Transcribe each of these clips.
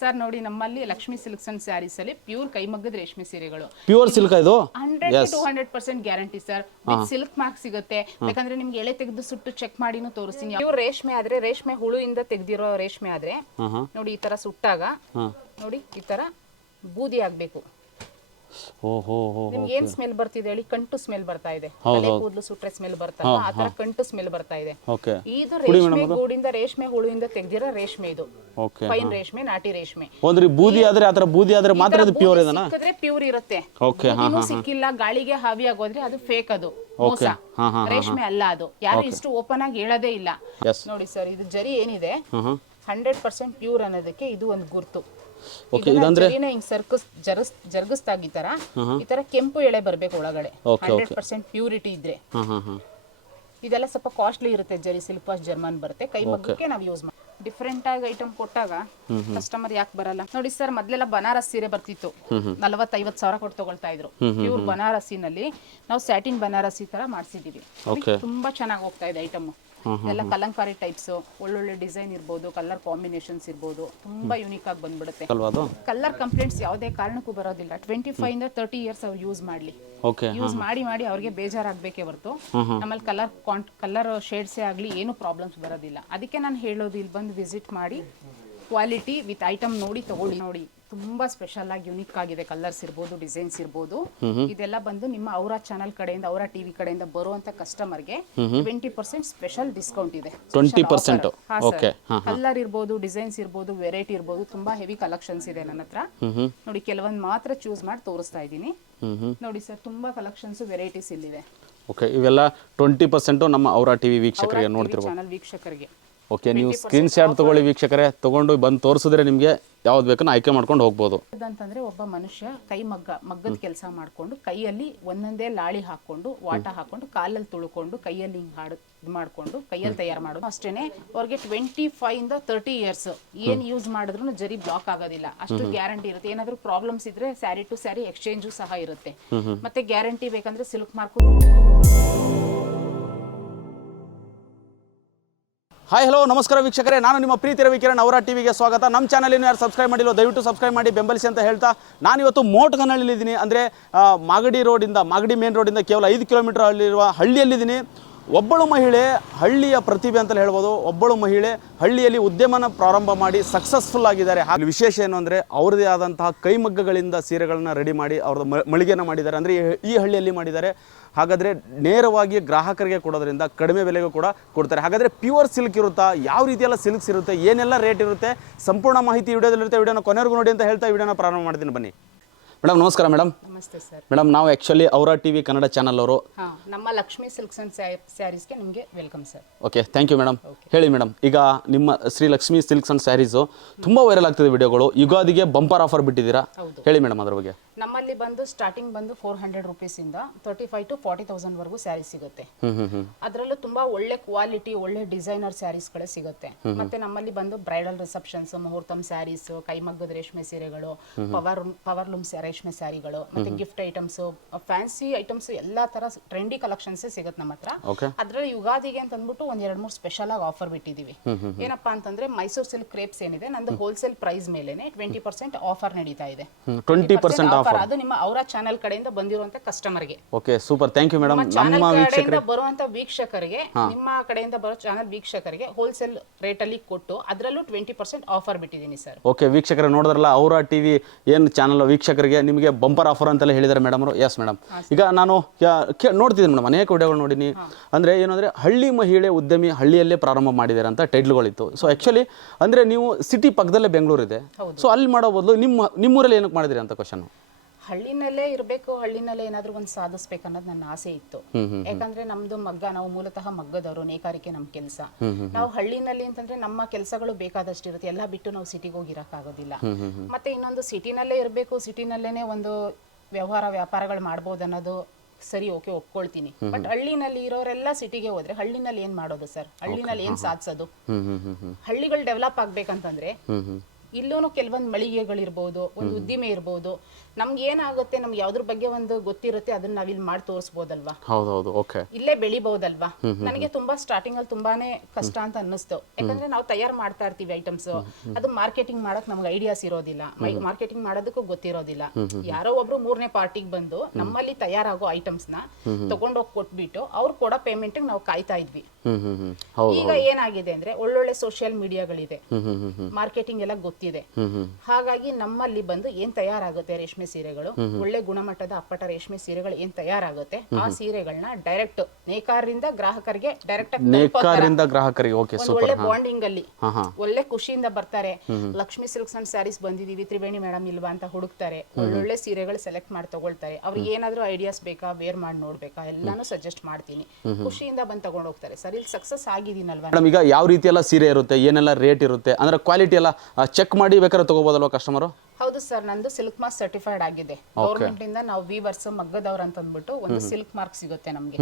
Sir ನೋಡಿ ನಮ್ಮಲ್ಲಿ Lakshmi silks and saris ಅಲ್ಲಿ ಪ್ಯೂರ್ ಕೈಮಗ್ಗದ ರೇಷ್ಮೆ ಸೀರೆಗಳು ಪ್ಯೂರ್ ಸಿಲ್ಕ್ ಇದು 100% guarantee sir. With silk mark ಸಿಗುತ್ತೆ. ಬೇಕಂದ್ರೆ ನಿಮ್ಗೆ ಎಳೆ ತೆಗೆದು ಸುಟ್ಟು ಚೆಕ್ ಮಾಡಿನೂ ತೋರಿಸ್ತೀನಿ. ಪ್ಯೂರ್ ರೇಷ್ಮೆ ಆದ್ರೆ ರೇಷ್ಮೆ ಹುಳುಯಿಂದ ತೆಗೆದಿರೋ ರೇಷ್ಮೆ ಆದ್ರೆ ನೋಡಿ ಈ ತರ ಸುಟ್ಟಾಗ ನೋಡಿ ಈ ತರ ಬೂದಿ ಆಗ್ಬೇಕು. ನಿಮ್ಗೆ ಏನ್ ಸ್ಮೆಲ್ ಬರ್ತಿದೆ ಹೇಳಿ? ಕಂಟು ಸ್ಮೆಲ್ ಬರ್ತಾ ಇದೆ. ತಲೆ ಕೂದಲು ಸುಟ್ರೆ ಸ್ಮೆಲ್ ಬರ್ತಾ ಆ ತರ ಕಂಟು ಸ್ಮೆಲ್ ಬರ್ತಾ ಇದೆ. ಇದು ರೇಷ್ಮೆ ಗೂಡಿಂದ ರೇಷ್ಮೆ ಹುಳುವಿಂದ ತೆಗೆದಿರೋ ರೇಷ್ಮೆ. ಇದು ಫೈನ್ ರೇಷ್ಮೆ, ನಾಟಿ ರೇಷ್ಮೆ. ಒಂದ್ರಿ ಬೂದಿ ಆದ್ರೆ ಆತರ ಬೂದಿ ಆದ್ರೆ ಮಾತ್ರ ಅದು ಪ್ಯೂರ್ ಇದನ್ನ ಸಿಕ್ಕಿದ್ರೆ ಪ್ಯೂರ್ ಇರುತ್ತೆ. ಸಿಕ್ಕಿಲ್ಲ ಗಾಳಿಗೆ ಹಾವಿ ಆಗೋದ್ರೆ ಅದು ಫೇಕ್, ಅದು ಮೋಸ. ರೇಷ್ಮೆ ಅಲ್ಲ ಅದು. ಯಾರು ಇಷ್ಟು ಓಪನ್ ಆಗಿ ಹೇಳೋದೇ ಇಲ್ಲ. ನೋಡಿ ಸರ್, ಇದು ಜರಿ ಏನಿದೆ 100% ಪ್ಯೂರ್ ಅನ್ನೋದಕ್ಕೆ ಇದು ಒಂದು ಗುರ್ತು. ಜರುಗಿಸ್ತಾಗ ಈ ತರ ಕೆಂಪು ಎಳೆ ಬರ್ಬೇಕು ಒಳಗಡೆ. 100% ಪ್ಯೂರಿಟಿ ಇದ್ರೆ. ಇದೆಲ್ಲ ಸ್ವಲ್ಪ ಕಾಸ್ಟ್ಲಿ ಇರುತ್ತೆ. ಜರಿ ಸಿಲ್ಕ್ ವಾಶ್ ಜರ್ಮನ್ ಬರುತ್ತೆ. ಕೈ ಮಗ್ಗಕ್ಕೆ ನಾವು ಯೂಸ್ ಮಾಡಿ ಡಿಫ್ರೆಂಟ್ ಆಗಿ ಐಟಮ್ ಕೊಟ್ಟಾಗ ಕಸ್ಟಮರ್ ಯಾಕೆ ಬರಲ್ಲ? ನೋಡಿ ಸರ್, ಮೊದಲೆಲ್ಲ ಬನಾರಸ್ ಸೀರೆ ಬರ್ತಿತ್ತು. 40-50 ಸಾವಿರ ಕೊಟ್ಟು ತಗೊಳ್ತಾ ಇದ್ರು. ಪ್ಯೂರ್ ಬನಾರಸಿನಲ್ಲಿ ನಾವು ಸ್ಯಾಟಿನ್ ಬನಾರಸಿ ತರ ಮಾಡ್ಸಿದೀವಿ. ತುಂಬಾ ಚೆನ್ನಾಗಿ ಹೋಗ್ತಾ ಇದೆ ಐಟಮ್. ಎಲ್ಲ ಕಲಂಕಾರಿ ಟೈಪ್ಸ್, ಒಳ್ಳೊಳ್ಳೆ ಡಿಸೈನ್ ಇರ್ಬೋದು, ಕಲರ್ ಕಾಂಬಿನೇಷನ್ಸ್ ಇರ್ಬೋದು, ತುಂಬಾ ಯೂನಿಕ್ ಆಗಿ ಬಂದ್ಬಿಡುತ್ತೆ. ಕಲರ್ ಕಂಪ್ಲೇಂಟ್ಸ್ ಯಾವುದೇ ಕಾರಣಕ್ಕೂ ಬರೋದಿಲ್ಲ. 25 ಇಂದ 30 ಇಯರ್ಸ್ ಅವ್ರು ಯೂಸ್ ಮಾಡ್ಲಿ. ಯೂಸ್ ಮಾಡಿ ಅವ್ರಿಗೆ ಬೇಜಾರಾಗಬೇಕೇ ಹೊರತು ನಮ್ಮಲ್ಲಿ ಕಲರ್ ಶೇಡ್ಸೇ ಆಗ್ಲಿ ಏನು ಪ್ರಾಬ್ಲಮ್ಸ್ ಬರೋದಿಲ್ಲ. ಅದಕ್ಕೆ ನಾನು ಹೇಳೋದು, ಇಲ್ಲಿ ಬಂದು ವಿಸಿಟ್ ಮಾಡಿ ಕ್ವಾಲಿಟಿ ವಿತ್ ಐಟಮ್ ನೋಡಿ ತಗೊಳ್ಳಿ. ನೋಡಿ ತುಂಬಾ ಸ್ಪೆಷಲ್ ಆಗಿ ಯೂನಿಕ್ ಆಗಿದೆ. ಕಲರ್ಸ್ ಇರ್ಬೋದು, ಡಿಸೈನ್ಸ್ ಇರ್ಬೋದು. ಇದೆಲ್ಲ ಬಂದು ನಿಮ್ಮ ಔರಾ ಚಾನಲ್ ಕಡೆಯಿಂದ, ಔರಾ ಟಿವಿ ಕಡೆಯಿಂದ ಬರುವಂತ ಕಸ್ಟಮರ್ಗೆ 20% ಸ್ಪೆಷಲ್ ಡಿಸ್ಕೌಂಟ್ ಇದೆ. 20%. ಕಲರ್ ಇರ್ಬೋದು, ಡಿಸೈನ್ಸ್ ಇರ್ಬೋದು, ವೆರೈಟಿ ಇರ್ಬೋದು, ತುಂಬಾ ಹೆವಿ ಕಲೆಕ್ಷನ್ಸ್ ಇದೆ ನನ್ನ ಹತ್ರ. ನೋಡಿ ಕೆಲವೊಂದು ಮಾತ್ರ ಚೂಸ್ ಮಾಡಿ ತೋರಿಸ್ತಾ ಇದ್ದೀನಿ. ನೋಡಿ ಸರ್, ತುಂಬಾ ಕಲೆಕ್ಷನ್ಸ್ ವೆರೈಟೀಸ್ ಇಲ್ಲಿದೆ. ಇವೆಲ್ಲ 20% ನಮ್ಮ ಔರಾ ಟಿವಿ ವೀಕ್ಷಕರಿಗೆ ನೋಡ್ತಿರ್ಬೋದು. ಚಾನಲ್ ವೀಕ್ಷಕರಿಗೆ ನೀವು ಸ್ಕ್ರೀನ್ ಶಾಟ್ ತಗೊಳ್ಳಿ ವೀಕ್ಷಕರೇ. ತಗೊಂಡು ಬಂದು ತೋರಿಸಿದ್ರೆ ನಿಮಗೆ ಯಾವ್ದು ಬೇಕನ್ನ ಆಯ್ಕೆ ಮಾಡ್ಕೊಂಡು ಹೋಗ್ಬೋದು. ಅಂತಂದ್ರೆ ಒಬ್ಬ ಮನುಷ್ಯ ಕೈ ಮಗ್ಗದ ಕೆಲಸ ಮಾಡ್ಕೊಂಡು ಕೈಯಲ್ಲಿ ಒಂದೊಂದೇ ಲಾಳಿ ಹಾಕೊಂಡು ವಾಟ ಹಾಕೊಂಡು ಕಾಲಲ್ಲಿ ತುಳ್ಕೊಂಡು ಕೈಯಲ್ಲಿ ಹಿಂಗ್ ಮಾಡ್ಕೊಂಡು ಕೈಯಲ್ಲಿ ತಯಾರು ಮಾಡೋದು ಅಷ್ಟೇನೆ. ಅವ್ರಿಗೆ 25 ಇಂದ 30 ಇಯರ್ಸ್ ಏನ್ ಯೂಸ್ ಮಾಡಿದ್ರು ಜರಿ ಬ್ಲಾಕ್ ಆಗೋದಿಲ್ಲ. ಅಷ್ಟು ಗ್ಯಾರಂಟಿ ಇರುತ್ತೆ. ಏನಾದ್ರು ಪ್ರಾಬ್ಲಮ್ಸ್ ಇದ್ರೆ ಸ್ಯಾರಿ ಟು ಸ್ಯಾರಿ ಎಕ್ಸ್ಚೇಂಜು ಸಹ ಇರುತ್ತೆ. ಮತ್ತೆ ಗ್ಯಾರಂಟಿ ಬೇಕಂದ್ರೆ ಸಿಲ್ಕ್ ಮಾರ್ಕ್. ಹಾಯ್ ಹಲೋ ನಮಸ್ಕಾರ ವೀಕ್ಷಕರೇ, ನಾನು ನಿಮ್ಮ ಪ್ರೀತಿ ರವಿಕಿರಣ್, ಔರಾ ಟಿವಿಗೆ ಸ್ವಾಗತ. ನಮ್ಮ ಚಾನಲ್ ಯಾರು ಸಬ್ಸ್ಕ್ರೈಬ್ ಮಾಡಿಲ್ಲ ದಯವಿಟ್ಟು ಸಬ್ಸ್ಕ್ರೈಬ್ ಮಾಡಿ ಬೆಂಬಲಿಸಿ ಅಂತ ಹೇಳ್ತಾ, ನಾನಿವತ್ತು ಮೋಟಗನಹಳ್ಳಿಲಿದ್ದೀನಿ. ಅಂದರೆ ಮಾಗಡಿ ಮೇನ್ ರೋಡಿಂದ ಕೇವಲ 5 ಕಿಲೋಮೀಟರ್ ಅಲ್ಲಿರುವ ಹಳ್ಳಿಯಲ್ಲಿದ್ದೀನಿ. ಒಬ್ಬಳು ಮಹಿಳೆ ಹಳ್ಳಿಯ ಪ್ರತಿಭೆ ಅಂತಲೇ ಹೇಳ್ಬೋದು. ಒಬ್ಬಳು ಮಹಿಳೆ ಹಳ್ಳಿಯಲ್ಲಿ ಉದ್ಯಮನ ಪ್ರಾರಂಭ ಮಾಡಿ ಸಕ್ಸಸ್ಫುಲ್ ಆಗಿದ್ದಾರೆ. ಅಲ್ಲಿ ವಿಶೇಷ ಏನು ಅಂದರೆ ಅವರದೇ ಆದಂತಹ ಕೈಮಗ್ಗಗಳಿಂದ ಸೀರೆಗಳನ್ನ ರೆಡಿ ಮಾಡಿ ಅವ್ರದ್ದು ಮಳಿಗೆನ ಮಾಡಿದ್ದಾರೆ. ಅಂದರೆ ಈ ಹಳ್ಳಿಯಲ್ಲಿ ಮಾಡಿದ್ದಾರೆ. ಹಾಗಾದರೆ ನೇರವಾಗಿ ಗ್ರಾಹಕರಿಗೆ ಕೊಡೋದ್ರಿಂದ ಕಡಿಮೆ ಬೆಲೆಗೂ ಕೂಡ ಕೊಡ್ತಾರೆ. ಹಾಗಾದರೆ ಪ್ಯೂರ್ ಸಿಲ್ಕ್ ಇರುತ್ತಾ, ಯಾವ ರೀತಿಯೆಲ್ಲ ಸಿಲ್ಕ್ಸ್ ಇರುತ್ತೆ, ಏನೆಲ್ಲ ರೇಟ್ ಇರುತ್ತೆ, ಸಂಪೂರ್ಣ ಮಾಹಿತಿ ವಿಡಿಯೋದಲ್ಲಿರುತ್ತೆ. ವಿಡಿಯೋನ ಕೊನೆವರೆಗೂ ನೋಡಿ ಅಂತ ಹೇಳ್ತಾ ವಿಡಿಯೋನ ಪ್ರಾರಂಭ ಮಾಡ್ತೀನಿ. ಬನ್ನಿ ಮೇಡಮ್. ನಮಸ್ಕಾರ ಮೇಡಮ್. ನಮಸ್ತೆ ಸರ್. ಮೇಡಮ್, ನಾವು actually Aura TV Kannada channel ಅವರು. ನಮ್ಮ ಲಕ್ಷ್ಮಿ ಸಿಲ್ಕ್ಸ್ ಅಂಡ್ ಸ್ಯಾರೀಸ್ಗೆ ನಿಮಗೆ welcome sir. Okay, thank you madam. ಹೇಳಿ ಮೇಡಮ್, ಈಗ ನಿಮ್ಮ Shri Lakshmi silks and sarees ತುಂಬ ವೈರಲ್ ಆಗ್ತಿದೆ ವಿಡಿಯೋಗಳು. ಯುಗಾದಿಗೆ ಬಂಪರ್ ಆಫರ್ ಬಿಟ್ಟಿದ್ದೀರಾ, ಹೇಳಿ ಮೇಡಮ್ ಅದ್ರ ಬಗ್ಗೆ. ನಮ್ಮಲ್ಲಿ ಬಂದು ಸ್ಟಾರ್ಟಿಂಗ್ ಬಂದು 400 ರುಪೀಸಿಂದ 35 to 40,000 ವರೆಗೂ ಸ್ಯಾರಿ ಸಿಗುತ್ತೆ. ಅದರಲ್ಲೂ ತುಂಬಾ ಒಳ್ಳೆ ಕ್ವಾಲಿಟಿ, ಒಳ್ಳೆ ಡಿಸೈನರ್ ಸ್ಯಾರೀಸ್ಗಳೇ ಸಿಗುತ್ತೆ. ಮತ್ತೆ ನಮ್ಮಲ್ಲಿ ಬಂದು ಬ್ರೈಡಲ್ ರಿಸೆಪ್ಷನ್ಸ್, ಮುಹೂರ್ತಂ ಸ್ಯಾರೀಸ್, ಕೈಮಗ್ಗದ ರೇಷ್ಮೆ ಸೀರೆಗಳು, ಪವರ್ ಲೂಮ್ ರೇಷ್ಮೆ ಸ್ಯಾರಿಗಳು, ಮತ್ತೆ ಗಿಫ್ಟ್ ಐಟಮ್ಸ್, ಫ್ಯಾನ್ಸಿ ಐಟಮ್ಸ್, ಎಲ್ಲಾ ತರ ಟ್ರೆಂಡಿ ಕಲೆಕ್ಷನ್ಸ್ ಸಿಗುತ್ತೆ ನಮ್ಮ ಹತ್ರ. ಅದ್ರಲ್ಲಿ ಯುಗಾದಿಗೆ ಅಂತ ಅಂದ್ಬಿಟ್ಟು 1-2-3 ಸ್ಪೆಷಲ್ ಆಗಿ ಆಫರ್ ಬಿಟ್ಟಿದೀವಿ. ಏನಪ್ಪಾ ಅಂತಂದ್ರೆ ಮೈಸೂರು ಸಿಲ್ಕ್ ಕ್ರೇಪ್ಸ್ ಏನಿದೆ ನಂದು ಹೋಲ್ಸೇಲ್ ಪ್ರೈಸ್ ಮೇಲೆನೆ 20% ಆಫರ್ ನಡೀತಾ ಇದೆ. 20% ಆಫರ್. ಅದು ನಿಮ್ಮ ಔರಾ ಚಾನೆಲ್ ಕಡೆಯಿಂದ ಬಂದಿರುವಂತ ಕಸ್ಟಮರ್ಗೆ. Okay, super, thank you madam. ನಮ್ಮ ವೀಕ್ಷಕರಿಗೆ ಬರುವಂತ ವೀಕ್ಷಕರಿಗೆ, ನಿಮ್ಮ ಕಡೆಯಿಂದ ಬರೋ ಚಾನೆಲ್ ವೀಕ್ಷಕರಿಗೆ ಹೋಲ್ಸೇಲ್ ರೇಟ್ ಅಲ್ಲಿ ಕೊಟ್ಟು ಅದರಲ್ಲೂ 20% ಆಫರ್ ಬಿಟ್ಟಿದ್ದೀನಿ ಸರ್. ಓಕೆ ವೀಕ್ಷಕರೇ, ನೋಡಿದ್ರಲ್ಲ ಔರಾ ಟಿವಿ ಏನು ಚಾನಲ್ ವೀಕ್ಷಕರಿಗೆ ನಿಮಗೆ ಬಂಪರ್ ಆಫರ್ ಅಂತೆಲ್ಲ ಹೇಳಿದ್ದಾರೆ ಮೇಡಮ್ ಅವರು. ಎಸ್ ಮೇಡಮ್, ಈಗ ನಾನು ನೋಡ್ತಿದ್ದೀನಿ ಮೇಡಮ್, ಅನೇಕ ವಿಡಿಯೋಗಳು ನೋಡಿನಿ. ಅಂದರೆ ಏನಂದರೆ ಹಳ್ಳಿ ಮಹಿಳೆ ಉದ್ಯಮಿ ಹಳ್ಳಿಯಲ್ಲೇ ಪ್ರಾರಂಭ ಮಾಡಿದ್ದಾರೆ ಅಂತ ಟೈಟ್ಲ್ಗಳಿತ್ತು. ಸೊ ಆ್ಯಕ್ಚುಲಿ ಅಂದರೆ ನೀವು ಸಿಟಿ ಪಕ್ಕದಲ್ಲೇ ಬೆಂಗಳೂರು ಇದೆ, ಸೊ ಅಲ್ಲಿ ಮಾಡೋ ಬದಲು ನಿಮ್ಮೂರಲ್ಲಿ ಏನಕ್ಕೆ ಮಾಡಿದಿರಿ ಅಂತ ಕ್ವಶನ್. ಹಳ್ಳಿನಲ್ಲೇ ಇರಬೇಕು, ಹಳ್ಳಿನಲ್ಲೇ ಏನಾದ್ರೂ ಒಂದು ಸಾಧಿಸ್ಬೇಕು ಅನ್ನೋದು ನನ್ನ ಆಸೆ ಇತ್ತು. ಯಾಕಂದ್ರೆ ನಮ್ದು ನಾವು ಮೂಲತಃ ಮಗ್ಗದವರು, ನೇಕಾರಿಕೆ ನಮ್ ಕೆಲಸ. ನಾವು ಹಳ್ಳಿನಲ್ಲಿ ಅಂತಂದ್ರೆ ನಮ್ಮ ಕೆಲಸಗಳು ಬೇಕಾದಷ್ಟು ಇರುತ್ತೆ. ಎಲ್ಲ ಬಿಟ್ಟು ನಾವು ಸಿಟಿಗೆ ಹೋಗಿ ಇರಕ್ಕಾಗೋದಿಲ್ಲ. ಮತ್ತೆ ಇನ್ನೊಂದು ಸಿಟಿನಲ್ಲೇ ಇರಬೇಕು, ಸಿಟಿನಲ್ಲೇನೆ ಒಂದು ವ್ಯಾಪಾರಗಳು ಮಾಡ್ಬೋದು ಅನ್ನೋದು ಸರಿ, ಓಕೆ, ಒಪ್ಕೊಳ್ತೀನಿ. ಬಟ್ ಹಳ್ಳಿನಲ್ಲಿ ಇರೋರೆಲ್ಲ ಸಿಟಿಗೆ ಹೋದ್ರೆ ಹಳ್ಳಿನಲ್ಲಿ ಏನ್ ಮಾಡೋದು ಸರ್? ಹಳ್ಳಿನಲ್ಲಿ ಏನ್ ಸಾಧಿಸೋದು? ಹಳ್ಳಿಗಳು ಡೆವಲಪ್ ಆಗ್ಬೇಕಂತಂದ್ರೆ ಇಲ್ಲೂ ಕೆಲವೊಂದು ಮಳಿಗೆಗಳಿರ್ಬೋದು, ಒಂದು ಉದ್ದಿಮೆ ಇರ್ಬೋದು. ನಮ್ಗೆ ಏನಾಗುತ್ತೆ, ನಮ್ಗೆ ಯಾವ್ದ್ರ ಬಗ್ಗೆ ಒಂದು ಗೊತ್ತಿರುತ್ತೆ, ಅದನ್ನ ನಾವಿಲ್ಲಿ ಮಾಡಿ ತೋರಿಸ್ಬೋದಲ್ವಾ. ಹೌದೌದು. ಓಕೆ. ಇಲ್ಲೇ ಬೆಳಿಬಹುದಲ್ವಾ. ನನಗೆ ತುಂಬಾ ಸ್ಟಾರ್ಟಿಂಗ್ ಅಲ್ಲಿ ತುಂಬಾನೇ ಕಷ್ಟ ಅಂತ ಅನ್ನಿಸ್ತು. ಯಾಕಂದ್ರೆ ನಾವು ತಯಾರು ಮಾಡ್ತಾ ಇರ್ತೀವಿ ಐಟಮ್ಸ್, ಅದು ಮಾರ್ಕೆಟಿಂಗ್ ಮಾಡಕ್ ನಮ್ಗೆ ಐಡಿಯಾಸ್ ಇರೋದಿಲ್ಲ, ಮಾರ್ಕೆಟಿಂಗ್ ಮಾಡೋದಕ್ಕೂ ಗೊತ್ತಿರೋದಿಲ್ಲ. ಯಾರೋ ಒಬ್ರು 3ನೇ ಪಾರ್ಟಿಗೆ ಬಂದು ನಮ್ಮಲ್ಲಿ ತಯಾರಾಗೋ ಐಟಮ್ಸ್ ನ ತಗೊಂಡೋಗಿ ಕೊಟ್ಬಿಟ್ಟು ಅವ್ರು ಕೊಡೋ ಪೇಮೆಂಟ್ ನಾವು ಕಾಯ್ತಾ ಇದ್ವಿ. ಈಗ ಏನಾಗಿದೆ ಅಂದ್ರೆ ಒಳ್ಳೊಳ್ಳೆ ಸೋಷಿಯಲ್ ಮೀಡಿಯಾಗಳಿದೆ, ಮಾರ್ಕೆಟಿಂಗ್ ಎಲ್ಲ ಗೊತ್ತಿದೆ. ಹಾಗಾಗಿ ನಮ್ಮಲ್ಲಿ ಬಂದು ಏನ್ ತಯಾರಾಗುತ್ತೆ ರೇಷ್ಮೆ ಸೀರೆಗಳು, ಒಳ್ಳೆ ಗುಣಮಟ್ಟದ ಅಪ್ಪಟ ರೇಷ್ಮೆ ಸೀರೆಗಳು ಏನ್ ತಯಾರಾಗುತ್ತೆ, ಆ ಸೀರೆಗಳನ್ನ ಡೈರೆಕ್ಟ್ ನೇಕಾರರಿಂದ ಗ್ರಾಹಕರಿಗೆ ಡೈರೆಕ್ಟ್ ಒಳ್ಳೆ ಬಾಂಡಿಂಗ್ ಅಲ್ಲಿ ಒಳ್ಳೆ ಖುಷಿಯಿಂದ ಬರ್ತಾರೆ. ಲಕ್ಷ್ಮಿ ಸಿಲ್ಕ್ಸ್ ಅಂಡ್ ಸ್ಯಾರೀಸ್ ಬಂದಿದೀವಿ, ತ್ರಿವೇಣಿ ಮೇಡಮ್ ಇಲ್ವಾ ಅಂತ ಹುಡುಕ್ತಾರೆ. ಒಳ್ಳೊಳ್ಳೆ ಸೀರೆಗಳು ಸೆಲೆಕ್ಟ್ ಮಾಡಿ ತಗೊಳ್ತಾರೆ. ಅವ್ರಿಗೆ ಏನಾದ್ರೂ ಐಡಿಯಾಸ್ ಬೇಕಾ, ವೇರ್ ಮಾಡಿ ನೋಡ್ಬೇಕಾ, ಎಲ್ಲಾನು ಸಜೆಸ್ಟ್ ಮಾಡ್ತೀನಿ. ಖುಷಿಯಿಂದ ಬಂದು ತಗೊಂಡು ಹೋಗ್ತಾರೆ. ಸರ್ ಇಲ್ಲಿ ಸಕ್ಸಸ್ ಆಗಿದ್ದೀನಲ್ವಾ. ಮೇಡಮ್ ಈಗ ಯಾವ ರೀತಿ ಎಲ್ಲ ಸೀರೆ ಇರುತ್ತೆ, ಏನೆಲ್ಲ ರೇಟ್ ಇರುತ್ತೆ, ಅಂದ್ರೆ ಕ್ವಾಲಿಟಿ ಎಲ್ಲ ಚೆಕ್ ಮಾಡಿ ಬೇಕಾದ್ರೆ ತಗೋಬೋದಲ್ವಾ ಕಸ್ಟಮರು? ಹೌದು ಸರ್, ನಂದು ಸಿಲ್ಕ್ ಮಾರ್ಕ್ ಸರ್ಟಿಫೈಡ್ ಆಗಿದೆ ಗೌರ್ಮೆಂಟ್ ಇಂದ. ನಾವು ವೀವರ್ಸ್ ಮಗ್ಗದವ್ರ ಅಂತ ಅಂದ್ಬಿಟ್ಟು ಒಂದು ಸಿಲ್ಕ್ ಮಾರ್ಕ್ ಸಿಗುತ್ತೆ ನಮ್ಗೆ.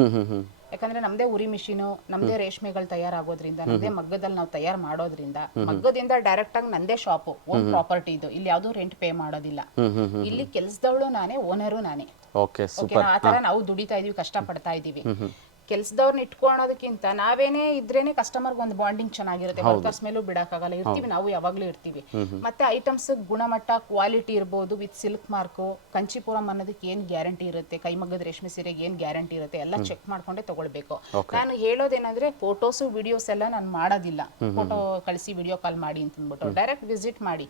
ಯಾಕಂದ್ರೆ ನಮ್ದೇ ಉರಿ ಮಿಷಿನು, ನಮ್ದೇ ರೇಷ್ಮೆಗಳು ತಯಾರಾಗೋದ್ರಿಂದ, ನಮ್ದೇ ಮಗ್ಗದಲ್ಲಿ ನಾವು ತಯಾರು ಮಾಡೋದ್ರಿಂದ, ಮಗ್ಗದಿಂದ ಡೈರೆಕ್ಟ್ ಆಗಿ ನಂದೇ ಶಾಪು, ಓನ್ ಪ್ರಾಪರ್ಟಿ ಇದು. ಇಲ್ಲಿ ಯಾವ್ದು ರೆಂಟ್ ಪೇ ಮಾಡೋದಿಲ್ಲ. ಇಲ್ಲಿ ಕೆಲ್ಸದವಳು ನಾನೇ, ಓನರು ನಾನೇ. ಆ ತರ ನಾವು ದುಡಿತಾ ಇದೀವಿ, ಕಷ್ಟ ಪಡ್ತಾ ಇದೀವಿ. ಕೆಲ್ಸದವ್ರನ್ನ ಇಟ್ಕೊಳ್ಳೋದಕ್ಕಿಂತ ನಾವೇನೇ ಇದ್ರೇನೆ ಕಸ್ಟಮರ್ಗೆ ಒಂದು ಬಾಂಡಿಂಗ್ ಚೆನ್ನಾಗಿರುತ್ತೆ. ವರ್ಕರ್ಸ್ ಮೇಲೂ ಬಿಡಕ್ಕಾಗಲ್ಲ, ಇರ್ತೀವಿ ನಾವು, ಯಾವಾಗ್ಲೂ ಇರ್ತೀವಿ. ಮತ್ತೆ ಐಟಮ್ಸ್ ಗುಣಮಟ್ಟ, ಕ್ವಾಲಿಟಿ ಇರ್ಬೋದು, ವಿತ್ ಸಿಲ್ಕ್ ಮಾರ್ಕು, ಕಂಚಿಪುರಂ ಅನ್ನೋದಕ್ಕೆ ಏನ್ ಗ್ಯಾರಂಟಿ ಇರುತ್ತೆ, ಕೈಮಗ್ಗದ ರೇಷ್ಮೆ ಸೀರೆಗೆ ಏನ್ ಗ್ಯಾರಂಟಿ ಇರುತ್ತೆ, ಎಲ್ಲ ಚೆಕ್ ಮಾಡ್ಕೊಂಡೆ ತಗೊಳ್ಬೇಕು. ನಾನು ಹೇಳೋದೇನಂದ್ರೆ ಫೋಟೋಸು ವಿಡಿಯೋಸ್ ಎಲ್ಲ ನಾನು ಮಾಡೋದಿಲ್ಲ. ಫೋಟೋ ಕಳಿಸಿ ವಿಡಿಯೋ ಕಾಲ್ ಮಾಡಿ ಅಂತ ಅಂದ್ಬಿಟ್ಟು ಡೈರೆಕ್ಟ್ ವಿಸಿಟ್ ಮಾಡಿ.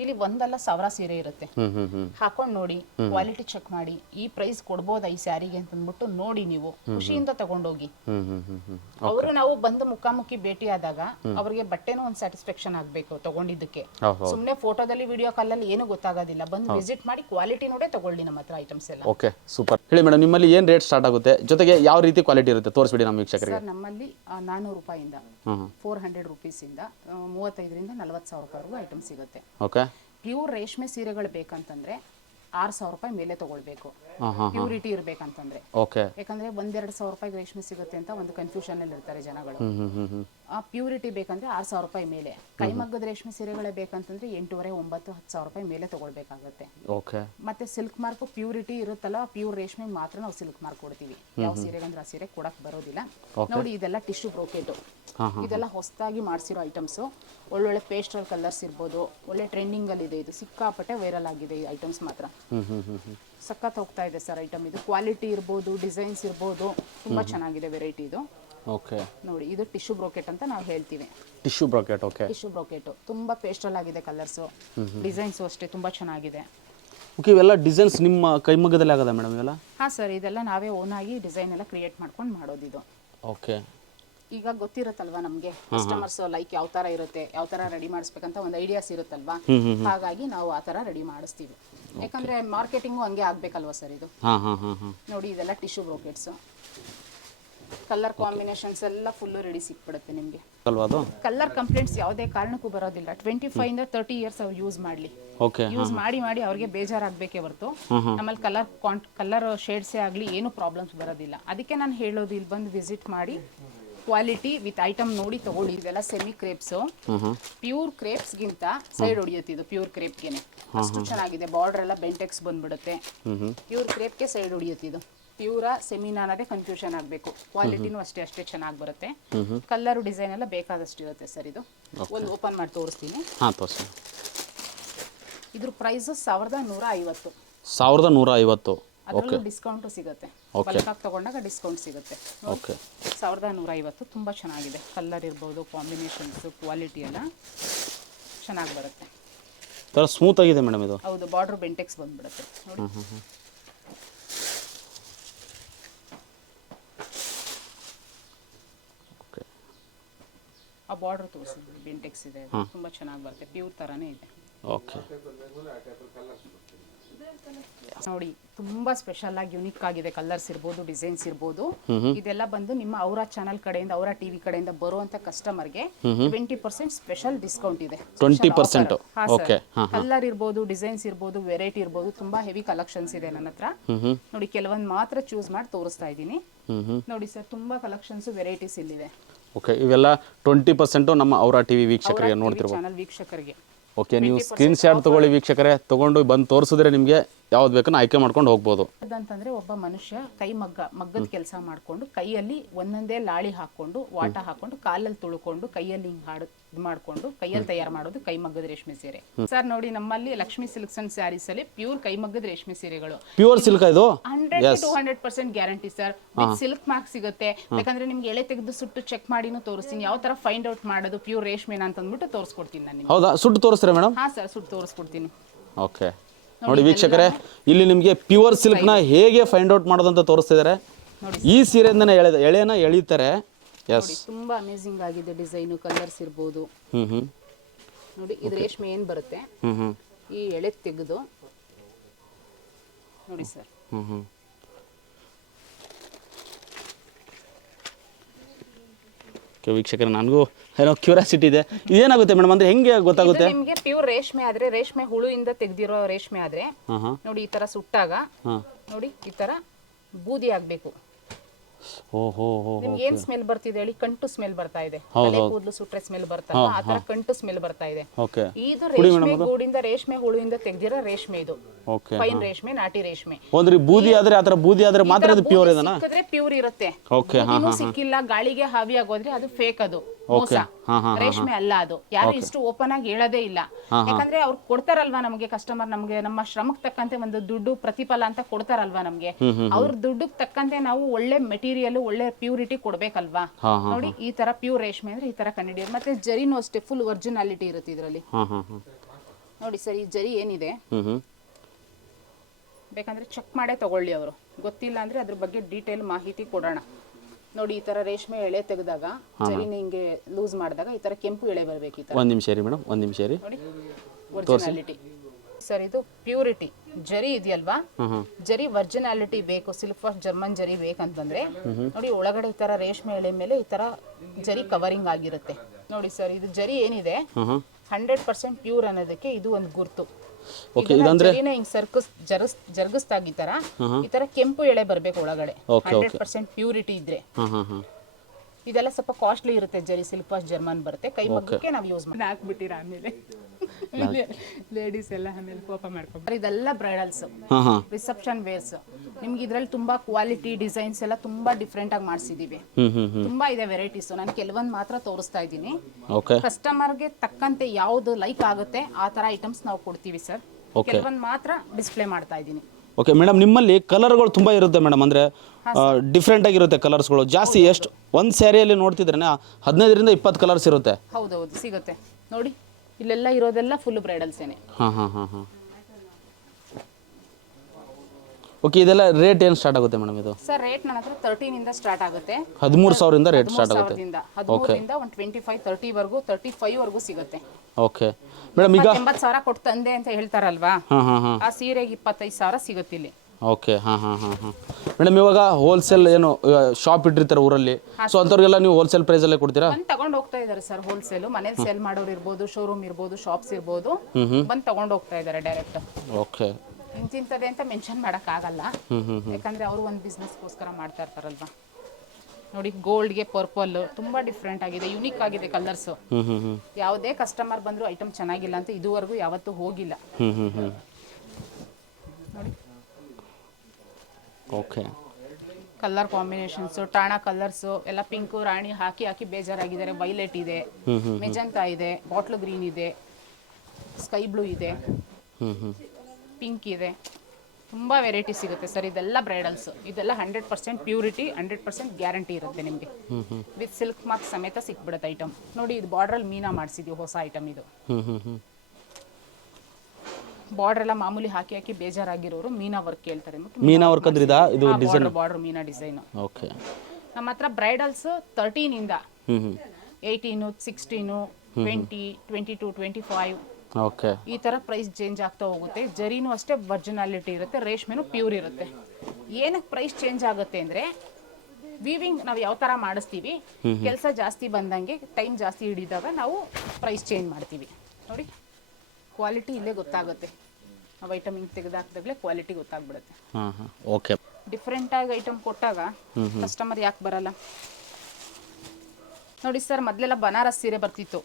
ಇಲ್ಲಿ ಒಂದಲ್ಲ 1000 ಸೀರೆ ಇರುತ್ತೆ, ಹಾಕೊಂಡ್ ನೋಡಿ, ಕ್ವಾಲಿಟಿ ಚೆಕ್ ಮಾಡಿ, ಈ ಪ್ರೈಸ್ ಕೊಡ್ಬೋದಾ ಈ ಸ್ಯಾರಿಗೆ ಅಂತ ಅಂದ್ಬಿಟ್ಟು ನೋಡಿ, ನೀವು ಖುಷಿಯಿಂದ ತಗೊಂಡೋಗಿ. ಅವರು ನಾವು ಬಂದು ಮುಖಾಮುಖಿ ಭೇಟಿ ಆದಾಗ ಅವರಿಗೆ ಬಟ್ಟೆನೂ ಒಂದು ಸ್ಯಾಟಿಸ್ಫ್ಯಾಕ್ಷನ್ ಆಗ್ಬೇಕು ತಗೊಂಡಿದ್ದಕ್ಕೆ. ಸುಮ್ನೆ ಫೋಟೋದಲ್ಲಿ ವಿಡಿಯೋ ಕಾಲಲ್ಲಿ ಏನು ಗೊತ್ತಾಗೋದಿಲ್ಲ. ಬಂದು ವಿಸಿಟ್ ಮಾಡಿ ಕ್ವಾಲಿಟಿ ನೋಡೇ ತಗೊಳ್ಳಿ ನಮ್ಮ ಹತ್ರ ಐಟಮ್ಸ್ ಎಲ್ಲ. Okay, super. ಹೇಳಿ ಮೇಡಮ್, ನಿಮ್ಮಲ್ಲಿ ಏನ್ ರೇಟ್ ಸ್ಟಾರ್ಟ್ ಆಗುತ್ತೆ, ಜೊತೆಗೆ ಯಾವ ರೀತಿ ಕ್ವಾಲಿಟಿ ಇರುತ್ತೆ ತೋರಿಸ್ಬಿಡಿ ನಮ್ಮ ವೀಕ್ಷಕರಿಗೆ. ಸರ್ ನಮ್ಮಲ್ಲಿ 400 ರೂಪಾಯಿಂದ 400 ರುಪೀಸಿಂದ 35ರಿಂದ 40 ಸಾವಿರ ರೂಪಾಯಿವರೆಗೂ ಐಟಮ್ ಸಿಗುತ್ತೆ. ಓಕೆ. ಪ್ಯೂರ್ ರೇಷ್ಮೆ ಸೀರೆಗಳು ಬೇಕಂತಂದ್ರೆ 6000 ರೂಪಾಯಿ ಮೇಲೆ ತಗೊಳ್ಬೇಕು, ಪ್ಯೂರಿಟಿ ಇರ್ಬೇಕಂತಂದ್ರೆ. ಯಾಕಂದ್ರೆ 1-2 ಸಾವಿರ ರೂಪಾಯಿ ರೇಷ್ಮೆ ಸಿಗುತ್ತೆ ಅಂತ ಒಂದು ಕನ್ಫ್ಯೂಷನ್ ಅಲ್ಲಿ ಇರ್ತಾರೆ ಜನಗಳು. ಆ ಪ್ಯೂರಿಟಿ ಬೇಕಂದ್ರೆ 6000 ರೂಪಾಯಿ ಮೇಲೆ. ಕೈಮಗ್ಗದ ರೇಷ್ಮೆ ಸೀರೆಗಳೇ ಬೇಕಂತಂದ್ರೆ 8,500-9,000-10,000 ರೂಪಾಯಿ ಮೇಲೆ ತಗೊಳ್ಬೇಕಾಗತ್ತೆ. ಮತ್ತೆ ಸಿಲ್ಕ್ ಮಾರ್ಕ್ ಪ್ಯೂರಿಟಿ ಇರುತ್ತಲ್ಲ, ಪ್ಯೂರ್ ರೇಷ್ಮೆ ಮಾತ್ರ ನಾವು ಸಿಲ್ಕ್ ಮಾರ್ಕ್ ಕೊಡ್ತೀವಿ. ಯಾವ ಸೀರೆಗಂದ್ರೆ ಆ ಸೀರೆ ಕೊಡಕ್ ಬರೋದಿಲ್ಲ. ನೋಡಿ, ಇದೆಲ್ಲ ಟಿಶ್ಯೂ ಬ್ರೋಕೆಟ್, ಇದೆಲ್ಲ ಹೊಸದಾಗಿ ಮಾಡಿಸಿರೋ ಐಟಮ್ಸ್. ಒಳ್ಳೊಳ್ಳೆ ಪೇಸ್ಟಲ್ ಕಲರ್ಸ್ ಇರ್ಬೋದು, ಒಳ್ಳೆ ಟ್ರೆಂಡಿಂಗ್ ಅಲ್ಲಿ ಇದೆ. ಇದು ಸಿಕ್ಕಾಪಟ್ಟೆ ವೈರಲ್ ಆಗಿದೆ ಈ ಐಟಮ್ಸ್ ಮಾತ್ರ. ಸಖತ್ ಹೋಗ್ತಾ ಇದೆ ಸರ್ ಐಟಮ್. ಇದು ಕ್ವಾಲಿಟಿ ಇರ್ಬೋದು, ಡಿಸೈನ್ಸ್ ಇರ್ಬೋದು, ತುಂಬಾ ಚೆನ್ನಾಗಿದೆ ವೆರೈಟಿ ಇದು. ನೋಡಿ, ಇದು ಟಿಶ್ಯೂ ಬ್ರೋಕೆಟ್ ಅಂತ ನಾವು ಹೇಳ್ತೀವಿ. ಟಿಶ್ಯೂ ಬ್ರೋಕೆಟ್ ತುಂಬಾ ಪೇಸ್ಟಲ್ ಆಗಿದೆ ಕಲರ್ಸ್, ಡಿಸೈನ್ಸ್ ಅಷ್ಟೇ ತುಂಬಾ ಚೆನ್ನಾಗಿದೆ. ಇವೆಲ್ಲ ಡಿಸೈನ್ಸ್ ನಿಮ್ಮ ಕೈಮಗ್ಗದಲ್ಲಿ ಆಗದ ಮೇಡಮ್ ಇವೆಲ್ಲ? ಹಾ ಸರ್, ಇದೆಲ್ಲ ನಾವೇ ಓನ್ ಆಗಿ ಡಿಸೈನ್ ಎಲ್ಲ ಕ್ರಿಯೇಟ್ ಮಾಡ್ಕೊಂಡು ಮಾಡೋದಿದು. ಓಕೆ. ಈಗ ಗೊತ್ತಿರುತ್ತಲ್ವಾ ನಮ್ಗೆ, ಕಸ್ಟಮರ್ಸ್ ಲೈಕ್ ಯಾವ ತರ ಇರುತ್ತೆ, ಯಾವ ತರ ರೆಡಿ ಮಾಡಿಸ್ಬೇಕಂತ ಒಂದು ಐಡಿಯಾಸ್ ಇರುತ್ತಲ್ವಾ. ಹಾಗಾಗಿ ನಾವು ಆ ತರ ರೆಡಿ ಮಾಡಿಸ್ತೀವಿ. ಯಾಕಂದ್ರೆ ಮಾರ್ಕೆಟಿಂಗು ಹಂಗೆ ಆಗ್ಬೇಕಲ್ವಾ ಸರ್ ಇದು. ನೋಡಿ, ಇದೆಲ್ಲ ಟಿಶ್ಯೂ ಬ್ರೋಕೆಟ್ಸ್, ಕಲರ್ ಕಾಂಬಿನೇಷನ್ಸ್ ಎಲ್ಲ ಫುಲ್ ರೆಡಿ ಸಿಕ್ಬಿಡುತ್ತೆ ನಿಮ್ಗೆ. ಕಲರ್ ಕಂಪ್ಲೇಂಟ್ಸ್ ಯಾವುದೇ ಕಾರಣಕ್ಕೂ ಬರೋದಿಲ್ಲ. 25 ಇಂದ 30 ಇಯರ್ಸ್ ಅವ್ರು ಯೂಸ್ ಮಾಡ್ಲಿ, ಯೂಸ್ ಮಾಡಿ ಮಾಡಿ ಅವ್ರಿಗೆ ಬೇಜಾರಾಗಬೇಕೇ ಹೊರತು ನಮ್ಮಲ್ಲಿ ಕಲರ್ ಶೇಡ್ಸೇ ಆಗಲಿ ಏನು ಪ್ರಾಬ್ಲಮ್ಸ್ ಬರೋದಿಲ್ಲ. ಅದಕ್ಕೆ ನಾನು ಹೇಳೋದು, ಇಲ್ಲಿ ಬಂದು ವಿಸಿಟ್ ಮಾಡಿ ಕ್ವಾಲಿಟಿ ವಿತ್ ಐಟಮ್ ನೋಡಿ ತಗೊಳ್ಳಿ. ಇದೆಲ್ಲ ಸೆಮಿ ಕ್ರೇಪ್ಸ್, ಪ್ಯೂರ್ ಕ್ರೇಪ್ಸ್ ಗಿಂತ ಸೈಡ್ ಹೊಡಿಯುತ್ತೆ ಇದು. ಪ್ಯೂರ್ ಕ್ರೇಪ್ಗೆನೆ ಅಷ್ಟು ಚೆನ್ನಾಗಿದೆ. ಬಾರ್ಡರ್ ಎಲ್ಲ ಬೆಂಟೆಕ್ಸ್ ಬಂದ್ಬಿಡುತ್ತೆ. ಪ್ಯೂರ್ ಕ್ರೇಪ್ಗೆ ಸೈಡ್ ಹೊಡಿಯುತ್ತೆ ಇದು. ಪ್ಯೂರಾ ಸೆಮಿನಾ ಅನ್ನೋದೇ ಕನ್ಫ್ಯೂಷನ್ ಆಗಬೇಕು. ಕ್ವಾಲಿಟಿನೂ ಅಷ್ಟೇ ಚೆನ್ನಾಗಿ ಬರುತ್ತೆ. ಕಲರ್ ಡಿಸೈನ್ ಎಲ್ಲ ಬೇಕಾದಷ್ಟು ಇರುತ್ತೆ ಸರ್. ಇದು ಒಂದು ಓಪನ್ ಮಾಡಿ ತೋರಿಸ್ತೀನಿ. ಇದ್ರ ಪ್ರೈಸ್ 1150. 1150. ಅದರಲ್ಲೂ ಡಿಸ್ಕೌಂಟು ಸಿಗುತ್ತೆ. ಬಲ್ಕಾಗಿ ತಗೊಂಡಾಗ ಡಿಸ್ಕೌಂಟ್ ಸಿಗುತ್ತೆ. 1150 ತುಂಬ ಚೆನ್ನಾಗಿದೆ. ಕಲರ್ ಇರ್ಬೋದು, ಕಾಂಬಿನೇಷನ್ಸ್, ಕ್ವಾಲಿಟಿ ಎಲ್ಲ ಚೆನ್ನಾಗಿ ಬರುತ್ತೆ. ಸ್ಮೂತ್ ಆಗಿದೆ ಮೇಡಮ್ ಇದು. ಹೌದು, ಬಾರ್ಡರ್ ಬೆಂಟೆಕ್ಸ್ ಬಂದ್ಬಿಡುತ್ತೆ ನೋಡಿ. ಆ ಬಾರ್ಡರ್ ತೋರಿಸಿ, ಬೆಂಟೆಕ್ಸ್ ಇದೆ, ತುಂಬ ಚೆನ್ನಾಗಿ ಬರುತ್ತೆ. ಪ್ಯೂರ್ ಥರನೇ ಇದೆ. ಓಕೆ. ನೋಡಿ, ತುಂಬಾ ಸ್ಪೆಷಲ್ ಆಗಿ ಯುನಿಕ್ ಆಗಿದೆ. ಕಲರ್ಸ್ ಇರ್ಬೋದು, ಡಿಸೈನ್ಸ್ ಇರ್ಬೋದು. ಇದೆಲ್ಲ ಬಂದು ನಿಮ್ಮ ಅವರ ಚಾನಲ್ ಕಡೆಯಿಂದ, ಅವರ ಟಿವಿ ಕಡೆಯಿಂದ ಬರುವಂತ ಕಸ್ಟಮರ್ಗೆ 20% ಸ್ಪೆಷಲ್ ಡಿಸ್ಕೌಂಟ್ ಇದೆ. 20%. ಕಲರ್ ಇರ್ಬೋದು, ಡಿಸೈನ್ಸ್ ಇರ್ಬೋದು, ವೆರೈಟಿ ಇರ್ಬೋದು, ತುಂಬಾ ಹೆವಿ ಕಲೆಕ್ಷನ್ಸ್ ಇದೆ ನನ್ನ ಹತ್ರ. ನೋಡಿ, ಕೆಲವೊಂದು ಮಾತ್ರ ಚೂಸ್ ಮಾಡಿ ತೋರಿಸ್ತಾ ಇದ್ದೀನಿ. ನೋಡಿ ಸರ್, ತುಂಬಾ ಕಲೆಕ್ಷನ್ಸ್, ವೆರೈಟೀಸ್ ಇಲ್ಲಿದೆ. ಓಕೆ, ಇವೆಲ್ಲ 20% ನಮ್ಮ ಅವರ ಟಿವಿ ವೀಕ್ಷಕರಿಗೆ ನೋಡ್ತಿರ್ಬೋದು. ಚಾನಲ್ ವೀಕ್ಷಕರಿಗೆ ಓಕೆ, ನೀವು ಸ್ಕ್ರೀನ್ ಶಾಟ್ ತೊಗೊಳ್ಳಿ ವೀಕ್ಷಕರೇ, ತೊಗೊಂಡು ಬಂದು ತೋರಿಸಿದ್ರೆ ನಿಮಗೆ ಯಾವ್ದು ಬೇಕೋ ಆಯ್ಕೆ ಮಾಡ್ಕೊಂಡು ಹೋಗ್ಬೋದು. ಅಂತಂದ್ರೆ ಒಬ್ಬ ಮನುಷ್ಯ ಕೈ ಮಗ್ಗದ ಕೆಲಸ ಮಾಡ್ಕೊಂಡು ಕೈಯಲ್ಲಿ ಒಂದೊಂದೇ ಲಾಳಿ ಹಾಕೊಂಡು ವಾಟ ಹಾಕೊಂಡು ಕಾಲಲ್ಲಿ ತುಳ್ಕೊಂಡು ಕೈಯಲ್ಲಿ ಹಿಂಗ್ ಮಾಡ್ಕೊಂಡು ಕೈಯಲ್ಲಿ ತಯಾರು ಮಾಡೋದು ಕೈ ಮಗ್ಗದ ರೇಷ್ಮೆ ಸೀರೆ. ಸರ್ ನೋಡಿ, ನಮ್ಮಲ್ಲಿ ಲಕ್ಷ್ಮಿ ಸಿಲ್ಕ್ಸ್ ಅಂಡ್ ಸ್ಯಾರೀಸ್ ಅಲ್ಲಿ ಪ್ಯೂರ್ ಕೈ ಮಗ್ಗದ ರೇಷ್ಮೆ ಸೀರೆಗಳು, ಪ್ಯೂರ್ ಸಿಲ್ಕ್ ಇದು 100% guarantee sir. With silk mark ಸಿಗುತ್ತೆ. ಯಾಕಂದ್ರೆ ನಿಮ್ಗೆ ಎಳೆ ತೆಗೆದು ಸುಟ್ಟು ಚೆಕ್ ಮಾಡಿನೂ ತೋರಿಸ್ತೀನಿ, ಯಾವ ತರ ಫೈಂಡ್ ಔಟ್ ಮಾಡೋದು ಪ್ಯೂರ್ ರೇಷ್ಮೆನ ಅಂತ ಅಂದ್ಬಿಟ್ಟು ತೋರಿಸ್ಕೊಡ್ತೀನಿ ನಾನು. ಹೌದಾ, ಸುಟ್ಟು ತೋರಿಸ್ತೀರಾ ಮೇಡಮ್? ಹಾ ಸರ್, ಸುಟ್ಟು ತೋರಿಸ್ಕೊಡ್ತೀನಿ. ಓಕೆ, ನೋಡಿ ವೀಕ್ಷಕರೇ, ಇಲ್ಲಿ ನಿಮಗೆ ಪ್ಯೂರ್ ಸಿಲ್ಕ್ನ ಹೇಗೆ ಫೈಂಡ್ ಔಟ್ ಮಾಡೋದಂತ ತೋರಿಸ್ತಿದ್ದಾರೆ. ಈ ಸೀರೆಯಿಂದನೇ ಎಳೆನ ಎಳಿತಾರೆ. ಎಸ್, ತುಂಬಾ ಅಮೇಜಿಂಗ್ ಆಗಿದೆ. ಡಿಸೈನು, ಕಲರ್ಸ್ ಇರ್ಬೋದು. ನೋಡಿ, ಇದು ರೇಷ್ಮೆ ಏನ್ ಬರುತ್ತೆ, ಈ ಎಳೆ ತೆಗೆದು ನೋಡಿ ಸರ್. ವೀಕ್ಷಕರೇ, ನನಗೂ ಏನೋ ಕ್ಯೂರಿಯಾಸಿಟಿ ಇದೆ, ಇದೇನಾಗುತ್ತೆ ಮೇಡಮ್ ಅಂದ್ರೆ ಹೆಂಗೆ ಗೊತ್ತಾಗುತ್ತೆ? ನಿಮಗೆ ಪ್ಯೂರ್ ರೇಷ್ಮೆ ಆದ್ರೆ, ರೇಷ್ಮೆ ಹುಳುವಿಂದ ತೆಗೆದಿರೋ ರೇಷ್ಮೆ ಆದ್ರೆ ನೋಡಿ ಈ ತರ ಸುಟ್ಟಾಗ ನೋಡಿ ಈ ತರ ಬೂದಿ ಆಗ್ಬೇಕು. ನಿಮ್ಗೆ ಏನ್ ಸ್ಮೆಲ್ ಬರ್ತಿದೆ ಹೇಳಿ? ಕಂಟು ಸ್ಮೆಲ್ ಬರ್ತಾ ಇದೆ. ತಲೆ ಕೂದಲು ಸುಟ್ರೆ ಸ್ಮೆಲ್ ಬರ್ತಾ ಆ ತರ ಕಂಟು ಸ್ಮೆಲ್ ಬರ್ತಾ ಇದೆ. ಇದು ರೇಷ್ಮೆ ಗೂಡಿಂದ, ರೇಷ್ಮೆ ಹುಳುವಿಂದ ತೆಗೆದಿರೋ ರೇಷ್ಮೆ. ಇದು ಫೈನ್ ರೇಷ್ಮೆ, ನಾಟಿ ರೇಷ್ಮೆ. ಒಂದ್ರಿ ಬೂದಿ ಆದ್ರೆ ಆತರ ಬೂದಿ ಆದ್ರೆ ಮಾತ್ರ ಅದು ಪ್ಯೂರ್ ಇದನ್ನ ಸಿಕ್ಕಿದ್ರೆ ಪ್ಯೂರ್ ಇರುತ್ತೆ. ಸಿಕ್ಕಿಲ್ಲ, ಗಾಳಿಗೆ ಹಾವಿ ಆಗೋದ್ರೆ ಅದು ಫೇಕ್, ಅದು ಮೋಸ, ರೇಷ್ಮೆ ಅಲ್ಲ ಅದು. ಯಾರು ಇಷ್ಟು ಓಪನ್ ಆಗಿ ಹೇಳೋದೇ ಇಲ್ಲ. ಯಾಕಂದ್ರೆ ಅವ್ರು ಕೊಡ್ತಾರಲ್ವಾ ನಮಗೆ, ಕಸ್ಟಮರ್ ನಮ್ಗೆ ನಮ್ಮ ಶ್ರಮಕ್ಕೆ ತಕ್ಕಂತೆ ಒಂದು ದುಡ್ಡು ಪ್ರತಿಫಲ ಅಂತ ಕೊಡ್ತಾರಲ್ವಾ ನಮ್ಗೆ. ಅವ್ರ ದುಡ್ಡುಗ್ ತಕ್ಕಂತೆ ನಾವು ಒಳ್ಳೆ ಮೆಟೀರಿಯಲ್, ಒಳ್ಳೆ ಪ್ಯೂರಿಟಿ ಕೊಡ್ಬೇಕಲ್ವಾ. ನೋಡಿ, ಈ ತರ ಪ್ಯೂರ್ ರೇಷ್ಮೆ ಅಂದ್ರೆ ಈ ತರ ಕಂಡಿಡಿಯೋದು. ಮತ್ತೆ ಜರಿನೂ ಅಷ್ಟೇ ಫುಲ್ ಒರಿಜಿನಾಲಿಟಿ ಇರುತ್ತೆ ಇದ್ರಲ್ಲಿ. ನೋಡಿ ಸರ್, ಈ ಜರಿ ಏನಿದೆ ಬೇಕಂದ್ರೆ ಚೆಕ್ ಮಾಡೇ ತಗೊಳ್ಳಿ. ಅವರು ಗೊತ್ತಿಲ್ಲ ಅಂದ್ರೆ ಅದ್ರ ಬಗ್ಗೆ ಡೀಟೇಲ್ ಮಾಹಿತಿ ಕೊಡೋಣ. ನೋಡಿ, ಈ ತರ ರೇಷ್ಮೆ ಎಳೆ ತೆಗೆದಾಗ, ಜರಿನ ಹಿಂಗೆ ಲೂಸ್ ಮಾಡಿದಾಗ ಈ ತರ ಕೆಂಪು ಎಳೆ ಬರ್ಬೇಕು. ಈ ತರ ಒಂದ್ ನಿಮಿಷ ಇರಿ ಮೇಡಮ್, ಒಂದ್ ನಿಮಿಷ ಇರಿ. ನೋಡಿ, ಒರಿಜಿನಾಲಿಟಿ ಸರ್, ಇದು ಪ್ಯೂರಿಟಿ ಜರಿ ಇದೆಯಲ್ವಾ, ಜರಿ ಒರಿಜಿನಾಲಿಟಿ ಬೇಕು. ಸಿಲ್ಕ್ ಫಾಸ್ಟ್ ಜರ್ಮನ್ ಜರಿ ಬೇಕಂತಂದ್ರೆ ನೋಡಿ, ಒಳಗಡೆ ಈ ತರ ರೇಷ್ಮೆ ಎಳೆ ಮೇಲೆ ಈ ತರ ಜರಿ ಕವರಿಂಗ್ ಆಗಿರುತ್ತೆ. ನೋಡಿ ಸರ್, ಇದು ಜರಿ ಏನಿದೆ 100% ಪ್ಯೂರ್ ಅನ್ನೋದಕ್ಕೆ ಇದು ಒಂದು ಗುರ್ತು. ಜರಿನ ಹಿಂಗ್ ಜರುಗಿಸ್ದಾಗ ಈ ತರ ಕೆಂಪು ಎಳೆ ಬರ್ಬೇಕು ಒಳಗಡೆ, 100% ಪ್ಯೂರಿಟಿ ಇದ್ರೆ. ಇದೆಲ್ಲ ಸ್ವಲ್ಪ ಕಾಸ್ಟ್ಲಿ ಇರುತ್ತೆ ಜರಿ. ಸಿಲ್ಕ್ ಫಾಸ್ಟ್ ಜರ್ಮನ್ ಬರುತ್ತೆ, ಕೈ ಮಗ್ಗಕ್ಕೆ ನಾವು ಯೂಸ್ ಮಾಡಿ ಹಾಕ್ಬಿಟ್ಟಿರ. ಆಮೇಲೆ ಲೇಡೀಸ್ ಎಲ್ಲ ಆಮೇಲೆ ಕೋಪ ಮಾಡ್ಕೊಂಡು. ಇದೆಲ್ಲ ಬ್ರೈಡಲ್ಸ್, ರಿಸೆಪ್ಷನ್ ವೇರ್ಸ್. ನಿಮ್ಗೆ ಇದ್ರಲ್ಲಿ ತುಂಬಾ ಕ್ವಾಲಿಟಿ ಡಿಸೈನ್ಸ್ ಎಲ್ಲ ತುಂಬಾ ಡಿಫ್ರೆಂಟ್ ಆಗಿ ಮಾಡಿಸಿದೀವಿ. ತುಂಬಾ ಇದೆ ವೆರೈಟೀಸ್. ನಾನು ಕೆಲವೊಂದು ಮಾತ್ರ ತೋರಿಸ್ತಾ ಇದ್ದೀನಿ. ಕಸ್ಟಮರ್ಗೆ ತಕ್ಕಂತೆ ಯಾವ್ದು ಲೈಕ್ ಆಗುತ್ತೆ ಆ ತರ ಐಟಮ್ಸ್ ನಾವು ಕೊಡ್ತೀವಿ ಸರ್. ಕೆಲವೊಂದು ಮಾತ್ರ ಡಿಸ್ಪ್ಲೇ ಮಾಡ್ತಾ ಇದ್ದೀನಿ. ಓಕೆ ಮೇಡಮ್, ನಿಮ್ಮಲ್ಲಿ ಕಲರ್ಗಳು ತುಂಬಾ ಇರುತ್ತೆ ಮೇಡಮ್, ಅಂದ್ರೆ ಡಿಫ್ರೆಂಟ್ ಆಗಿರುತ್ತೆ ಕಲರ್ಸ್ಗಳು ಜಾಸ್ತಿ. ಎಷ್ಟು ಒಂದು ಸ್ಯಾರಿಯಲ್ಲಿ ನೋಡ್ತಿದ್ರೆ 15ರಿಂದ 20 ಕಲರ್ಸ್ ಇರುತ್ತೆ. ಹೌದೌದು, ಸಿಗುತ್ತೆ. ನೋಡಿ, ಇಲ್ಲೆಲ್ಲ ಇರೋದೆಲ್ಲ ಫುಲ್ ಬ್ರೈಡಲ್ಸೇನೆ. ಓಕೆ, ಇದೆಲ್ಲ ರೇಟ್ ಏನು ಸ್ಟಾರ್ಟ್ ಆಗುತ್ತೆ ಮೇಡಮ್? ಇದು ಸರ್ ರೇಟ್ ನನ್ನ ಹತ್ರ 13 ಇಂದ ಸ್ಟಾರ್ಟ್ ಆಗುತ್ತೆ. 13,000 ರೇಟ್ ಸ್ಟಾರ್ಟ್ ಆಗುತ್ತೆ. 13ರಿಂದ 25, 30 ವರೆಗೂ, 35 ವರೆಗೂ ಸಿಗುತ್ತೆ. ಓಕೆ ಮೇಡಮ್, ಈಗ 80,000 ಕೊಟ್ಟು ತಂದೆ ಅಂತ ಹೇಳ್ತಾರಲ್ವಾ, ಆ ಸೀರೆಗೆ 25,000 ಸಿಗುತ್ತೆ ಇಲ್ಲಿ. ಓಕೆ, ಮೇಡಮ್, ಇವಾಗ ಹೋಲ್ಸೇಲ್ ಏನು ಶಾಪ್ ಇಟ್ಟಿರ್ತಾರೆ ಊರಲ್ಲಿ, ಸೊ ಅಂಥವ್ರಿಗೆಲ್ಲ ನೀವು ಹೋಲ್ಸೇಲ್ ಪ್ರೈಸ್ ಅಲ್ಲೇ ಕೊಡ್ತೀರಾ? ಬಂದು ತಗೊಂಡು ಹೋಗ್ತಾ ಇದ್ದಾರೆ ಸರ್. ಹೋಲ್ಸೇಲ್ ಮನೇಲಿ ಸೇಲ್ ಮಾಡೋರು ಇರ್ಬೋದು, ಶೋರೂಮ್ ಇರ್ಬೋದು, ಶಾಪ್ಸ್ ಇರ್ಬೋದು, ಬಂದು ತಗೊಂಡು ಹೋಗ್ತಾ ಇದ್ದಾರೆ ಡೈರೆಕ್ಟ್. ಓಕೆ, ಇಂತಿಂತದೆ ಅಂತ ಮೆನ್ಷನ್ ಮಾಡಕ್ ಆಗಲ್ಲ, ಯಾಕಂದ್ರೆ ಅವರು ಒಂದು ಬಿಸ್ನೆಸ್ಗೋಸ್ಕರ ಮಾಡ್ತಾ ಇರ್ತಾರಲ್ವಾ. ನೋಡಿ, ಗೋಲ್ಡ್ಗೆ ಪರ್ಪಲ್ ತುಂಬಾ ಡಿಫ್ರೆಂಟ್ ಆಗಿದೆ, ಯುನಿಕ್ ಆಗಿದೆ ಕಲರ್ಸ್. ಯಾವುದೇ ಕಸ್ಟಮರ್ ಬಂದ್ರು ಐಟಮ್ ಚೆನ್ನಾಗಿಲ್ಲ ಅಂತ ಇದುವರೆಗೂ ಯಾವತ್ತೂ ಹೋಗಿಲ್ಲ. ನೋಡಿ, ಓಕೆ, ಕಲರ್ ಕಾಂಬಿನೇಷನ್ಸ್, ಟಾಣ ಕಲರ್ಸ್ ಎಲ್ಲ ಪಿಂಕ್ ರಾಣಿ ಹಾಕಿ ಹಾಕಿ ಬೇಜಾರಾಗಿದ್ದಾರೆ. ವೈಲೆಟ್ ಇದೆ, ಮೆಜಂತಾ ಇದೆ, ಬಾಟ್ಲ್ ಗ್ರೀನ್ ಇದೆ, ಸ್ಕೈ ಬ್ಲೂ ಇದೆ, ಪಿಂಕ್ ಇದೆ. ತುಂಬಾ ವೆರೈಟಿ ಸಿಗುತ್ತೆ ಸರ್. ಇದೆಲ್ಲ ಬ್ರೈಡಲ್ಸ್. ಇದೆಲ್ಲ 100% ಪ್ಯೂರಿಟಿ, 100% ಗ್ಯಾರಂಟಿ ಇರುತ್ತೆ ನಿಮಗೆ. ವಿತ್ ಸಿಲ್ಕ್ ಮಾರ್ಕ್ ಸಮೇತ ಸಿಕ್ಬಿಡುತ್ತೆ ಐಟಮ್. ನೋಡಿ, ಇದು ಬಾರ್ಡ್ರಲ್ಲಿ ಮೀನಾ ಮಾಡಿಸಿದೀವಿ, ಹೊಸ ಐಟಮ್ ಇದು. ಬಾರ್ಡರ್ ಎಲ್ಲ ಮಾಮೂಲಿ ಹಾಕಿ ಹಾಕಿ ಬೇಜಾರಾಗಿರೋರು ಮೀನಾ ವರ್ಕ್ ಹೇಳ್ತಾರೆ. ಮೀನಾ ವರ್ಕ್ ಅಂದ್ರೆ ಇದು ಡಿಸೈನ್, ಬಾರ್ಡರ್ ಮೀನಾ ಡಿಸೈನ್. ಓಕೆ, ನಮ್ಮ ಹತ್ರ ಬ್ರೈಡಲ್ಸ್ 13 ಇಂದ 18, 16, 20, 22, 25 ಓಕೆ, ಈ ತರ ಪ್ರೈಸ್ ಚೇಂಜ್ ಆಗ್ತಾ ಹೋಗುತ್ತೆ. ಜರಿನೂ ಅಷ್ಟೇ ಒರಿಜಿನಾಲಿಟಿ ಇರುತ್ತೆ, ರೇಷ್ಮೆನೂ ಪ್ಯೂರ್ ಇರುತ್ತೆ. ಏನಕ್ಕೆ ಪ್ರೈಸ್ ಚೇಂಜ್ ಆಗುತ್ತೆ ಅಂದ್ರೆ, ವೀವಿಂಗ್ ನಾವು ಯಾವ ತರ ಮಾಡಿಸ್ತೀವಿ, ಕೆಲಸ ಜಾಸ್ತಿ ಬಂದಂಗೆ, ಟೈಮ್ ಜಾಸ್ತಿ ಹಿಡಿದಾಗ ನಾವು ಪ್ರೈಸ್ ಚೇಂಜ್ ಮಾಡ್ತೀವಿ. ನೋಡಿ, ಕ್ವಾಲಿಟಿ ಇಲ್ಲೇ ಗೊತ್ತಾಗುತ್ತೆ. ನಾವು ಐಟಮ್ ಹಿಂಗೆ ತೆಗೆದಾಕ್ದಾಗಲೇ ಕ್ವಾಲಿಟಿ ಗೊತ್ತಾಗ್ಬಿಡುತ್ತೆ. ಓಕೆ, ಡಿಫ್ರೆಂಟ್ ಆಗಿ ಐಟಮ್ ಕೊಟ್ಟಾಗ ಕಸ್ಟಮರ್ ಯಾಕೆ ಬರಲ್ಲ? ನೋಡಿ ಸರ್, ಮೊದಲೆಲ್ಲ ಬನಾರಸ್ ಸೀರೆ ಬರ್ತಿತ್ತು,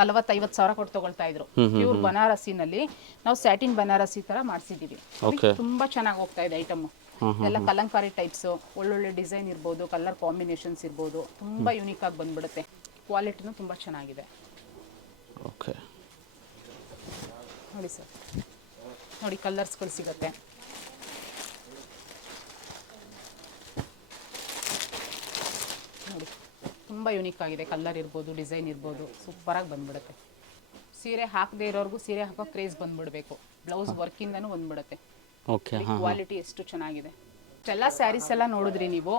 40-50 ಸಾವಿರ ಕೊಟ್ಟು ತಗೊಳ್ತಾ ಇದ್ರು. ಪ್ಯೂರ್ ಬನಾರಸಿನಲ್ಲಿ ನಾವು ಸ್ಯಾಟಿನ್ ಬನಾರಸಿ ತರ ಮಾಡಿಸಿದೀವಿ. ತುಂಬಾ ಚೆನ್ನಾಗಿ ಹೋಗ್ತಾ ಇದೆ ಐಟಮ್. ಎಲ್ಲ ಕಲಂಕಾರಿ ಟೈಪ್ಸ್, ಒಳ್ಳೊಳ್ಳೆ ಡಿಸೈನ್ ಇರ್ಬೋದು, ಕಲರ್ ಕಾಂಬಿನೇಷನ್ಸ್ ಇರ್ಬೋದು, ತುಂಬಾ ಯೂನಿಕ್ ಆಗಿ ಬಂದ್ಬಿಡುತ್ತೆ. ಕ್ವಾಲಿಟಿನೂ ತುಂಬಾ ಚೆನ್ನಾಗಿದೆ. ಓಕೆ, ನೋಡಿ ಸರ್, ನೋಡಿ ಕಲರ್ಸ್ಗಳು ಸಿಗುತ್ತೆ. ನೋಡಿ ತುಂಬ ಯೂನಿಕ್ ಆಗಿದೆ. ಕಲರ್ ಇರ್ಬೋದು, ಡಿಸೈನ್ ಇರ್ಬೋದು, ಸೂಪರಾಗಿ ಬಂದ್ಬಿಡುತ್ತೆ. ಸೀರೆ ಹಾಕದೇ ಇರೋರ್ಗೂ ಸೀರೆ ಹಾಕೋ ಕ್ರೇಜ್ ಬಂದ್ಬಿಡಬೇಕು. ಬ್ಲೌಸ್ ವರ್ಕಿಂದನೂ ಬಂದ್ಬಿಡುತ್ತೆ. ಓಕೆ, ಕ್ವಾಲಿಟಿ ಎಷ್ಟು ಚೆನ್ನಾಗಿದೆ. ಎಲ್ಲ ಸ್ಯಾರೀಸ್ ಎಲ್ಲ ನೋಡಿದ್ರಿ ನೀವು,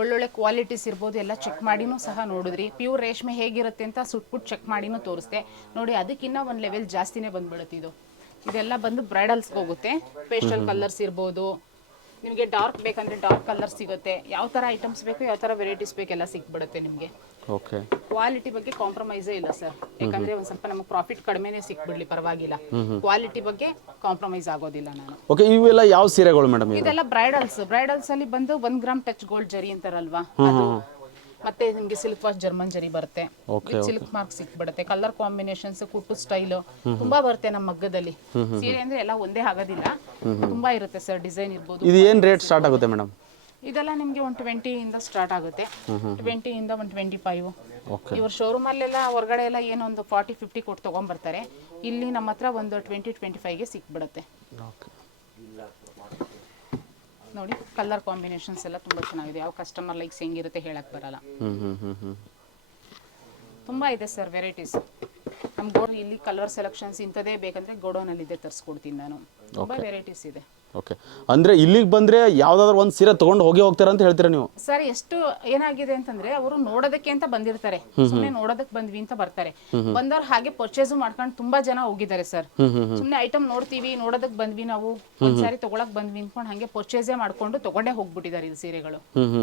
ಒಳ್ಳೊಳ್ಳೆ ಕ್ವಾಲಿಟೀಸ್ ಇರ್ಬೋದು, ಎಲ್ಲ ಚೆಕ್ ಮಾಡಿನೂ ಸಹ ನೋಡಿದ್ರಿ. ಪ್ಯೂರ್ ರೇಷ್ಮೆ ಹೇಗಿರುತ್ತೆ ಅಂತ ಸುಟ್ಬಿಟ್ಟು ಚೆಕ್ ಮಾಡಿನೂ ತೋರಿಸ್ದೆ. ನೋಡಿ, ಅದಕ್ಕಿಂತ ಒಂದು ಲೆವೆಲ್ ಜಾಸ್ತಿನೇ ಬಂದ್ಬಿಡುತ್ತೆ ಇದು. ಇದೆಲ್ಲ ಬಂದು ಬ್ರೈಡಲ್ಸ್ಗೆ ಹೋಗುತ್ತೆ. ಪೇಸ್ಟಲ್ ಕಲರ್ಸ್ ಇರ್ಬೋದು, ನಿಮಗೆ ಡಾರ್ಕ್ ಬೇಕಂದ್ರೆ ಡಾರ್ಕ್ ಕಲರ್ ಸಿಗುತ್ತೆ. ಯಾವ ಥರ ಐಟಮ್ಸ್ ಬೇಕು, ಯಾವ ಥರ ವೆರೈಟೀಸ್ ಬೇಕು, ಎಲ್ಲ ಸಿಕ್ಬಿಡುತ್ತೆ ನಿಮಗೆ. ಓಕೆ, ಕ್ವಾಲಿಟಿ ಬಗ್ಗೆ ಕಾಂಪ್ರಮೈಸೇ ಇಲ್ಲ ಸರ್. ಯಾಕಂದ್ರೆ ಒಂದು ಸ್ವಲ್ಪ ನಮಗೆ ಪ್ರಾಫಿಟ್ ಕಡಿಮೆನೇ ಸಿಕ್ಬಿಡ್ಲಿ ಪರವಾಗಿಲ್ಲ, ಕ್ವಾಲಿಟಿ ಬಗ್ಗೆ ಕಾಂಪ್ರಮೈಸ್ ಆಗೋದಿಲ್ಲ ನಾನು. ಓಕೆ, ಇವೆಲ್ಲ ಯಾವ ಸೀರೆಗಳು ಮೇಡಮ್? ಇದೆಲ್ಲ ಬ್ರೈಡಲ್ಸ್ ಅಲ್ಲಿ ಬಂದು 1 ಗ್ರಾಮ್ ಟಚ್ ಗೋಲ್ಡ್ ಜರಿ ಅಂತಾರಲ್ವಾ, ಅದು ಮತ್ತೆ ನಿಮಗೆ ಸಿಲ್ಕ್ ವಾಶ್ ಜರ್ಮನ್ ಜರಿ ಬರುತ್ತೆ. ಸಿಲ್ಕ್ ಮಾರ್ಕ್ ಸಿಕ್ಬಿಡುತ್ತೆ. ಕಲರ್ ಕಾಂಬಿನೇಷನ್ಸ್, ಕುಟ್ಟು ಸ್ಟೈಲ್ ತುಂಬಾ ಬರುತ್ತೆ ನಮ್ಮ ಮಗ್ಗದಲ್ಲಿ. ಸೀರೆ ಅಂದ್ರೆ ಎಲ್ಲ ಒಂದೇ ಆಗೋದಿಲ್ಲ, ತುಂಬಾ ಇರುತ್ತೆ ಸರ್. ಡಿಸೈನ್ ಇರ್ಬೋದು. ಇದು ಏನ್ ರೇಟ್ ಸ್ಟಾರ್ಟ್ ಆಗುತ್ತೆ ಮೇಡಮ್? ಇದೆಲ್ಲ ನಿಮಗೆ 120 ಇಂದ ಸ್ಟಾರ್ಟ್ ಆಗುತ್ತೆ. 20 ಇಂದ 125. ಇವ್ರ ಶೋರೂಮ್ ಅಲ್ಲೆಲ್ಲ ಹೊರಗಡೆ ಎಲ್ಲ ಏನೋ ಒಂದು 40-50 ಕೊಟ್ಟು ತಗೊಂಡ್ಬರ್ತಾರೆ. ಇಲ್ಲಿ ನಮ್ಮ ಹತ್ರ ಒಂದು 20-25ಗೆ ಸಿಕ್ಬಿಡುತ್ತೆ. ನೋಡಿ, ಕಲರ್ ಕಾಂಬಿನೇಷನ್ಸ್ ಎಲ್ಲ ತುಂಬಾ ಚೆನ್ನಾಗಿದೆ. ಯಾವ ಕಸ್ಟಮರ್ ಲೈಕ್ಸ್ ಹೆಂಗಿರುತ್ತೆ ಹೇಳಕ್ ಬರಲ್ಲ. ತುಂಬಾ ಇದೆ ಸರ್ ವೆರೈಟೀಸ್. ನಮ್ಮ ಗೋಡನ್ ಇಲ್ಲಿ ಕಲರ್ ಸೆಲೆಕ್ಷನ್ಸ್ ಇಂಥದೇ ಬೇಕಂದ್ರೆ ಗೋಡೌನಲ್ಲಿ ಇದೆ, ತರಿಸ್ಕೊಡ್ತೀನಿ ನಾನು. ತುಂಬಾ ವೆರೈಟೀಸ್ ಇದೆ. ಓಕೆ, ಅಂದ್ರೆ ಇಲ್ಲಿಗೆ ಬಂದ್ರೆ ಯಾವ್ದಾದ್ರು ಒಂದು ಸೀರೆ ತಗೊಂಡು ಹೋಗ್ತೀರಾ ಅಂತ ಹೇಳ್ತೀರಾ ನೀವು? ಸರ್, ಎಷ್ಟು ಏನಾಗಿದೆ ಅಂತಂದ್ರೆ ಅವರು ನೋಡೋದಕ್ಕೆ ಅಂತ ಬಂದಿರ್ತಾರೆ, ಸುಮ್ಮನೆ ನೋಡೋದಕ್ಕೆ ಬಂದ್ವಿ ಅಂತ ಬರ್ತಾರೆ. ಬಂದವ್ರು ಹಾಗೆ ಪರ್ಚೇಸ್ ಮಾಡ್ಕೊಂಡು ತುಂಬಾ ಜನ ಹೋಗಿದ್ದಾರೆ ಸರ್. ಸುಮ್ಮನೆ ಐಟಮ್ ನೋಡ್ತೀವಿ, ನೋಡೋದಕ್ಕೆ ಬಂದ್ವಿ, ನಾವು ಒಂದ್ಸಾರಿ ತಗೊಳಕ್ ಬಂದ್ವಿ ಅನ್ಕೊಂಡು ಹಂಗೆ ಪರ್ಚೇಸೇ ಮಾಡ್ಕೊಂಡು ತಗೊಂಡೇ ಹೋಗ್ಬಿಟ್ಟಿದ್ದಾರೆ ಈ ಸೀರೆಗಳು.